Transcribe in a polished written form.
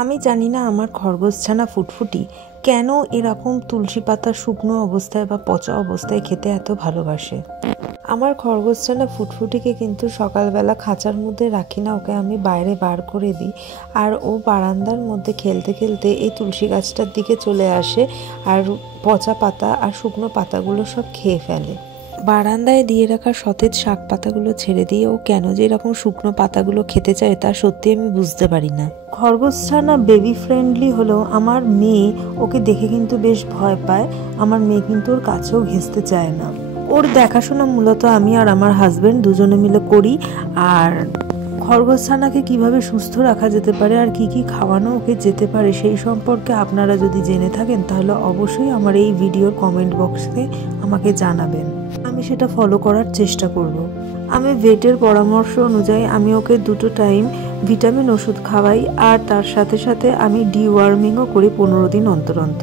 আমি জানি না আমার খরগোশছানা ফুটফুটি কেন এরকম তুলসী পাতা শুকনো অবস্থায় বা পচা অবস্থায় খেতে এত ভালোবাসে। আমার খরগোশছানা ফুটফুটিকে কিন্তু সকালবেলা খাঁচার মধ্যে রাখি না, ওকে আমি বাইরে বার করে দিই। আর ও বারান্দার মধ্যে খেলতে খেলতে এই তুলসী গাছটার দিকে চলে আসে আর পচা পাতা আর শুকনো পাতাগুলো সব খেয়ে ফেলে। বারান্দায় দিয়ে রাখা সতেজ শাক পাতাগুলো ছেড়ে দিয়ে ও কেন যে এরকম শুকনো পাতাগুলো খেতে চায় তা সত্যি আমি বুঝতে পারি না। খরগোশছানা বেবি ফ্রেন্ডলি হলেও আমার মেয়ে ওকে দেখে কিন্তু বেশ ভয় পায়। আমার মেয়ে কিন্তু ওর কাছেও ঘেঁষতে চায় না। ওর দেখাশোনা মূলত আমি আর আমার হাজবেন্ড দুজনে মিলে করি। আর খরগোশছানাকে কিভাবে সুস্থ রাখা যেতে পারে আর কি কি খাওয়ানো ওকে যেতে পারে সেই সম্পর্কে আপনারা যদি জেনে থাকেন তাহলে অবশ্যই আমার এই ভিডিওর কমেন্ট বক্সে আমাকে জানাবেন, আমি সেটা ফলো করার চেষ্টা করব। আমি ভেটের পরামর্শ অনুযায়ী আমি ওকে 2 টাইম ভিটামিন ওষুধ খাওয়াই আর তার সাথে সাথে আমি ডিওয়ার্মিংও করি 15 দিন অন্তর অন্তর।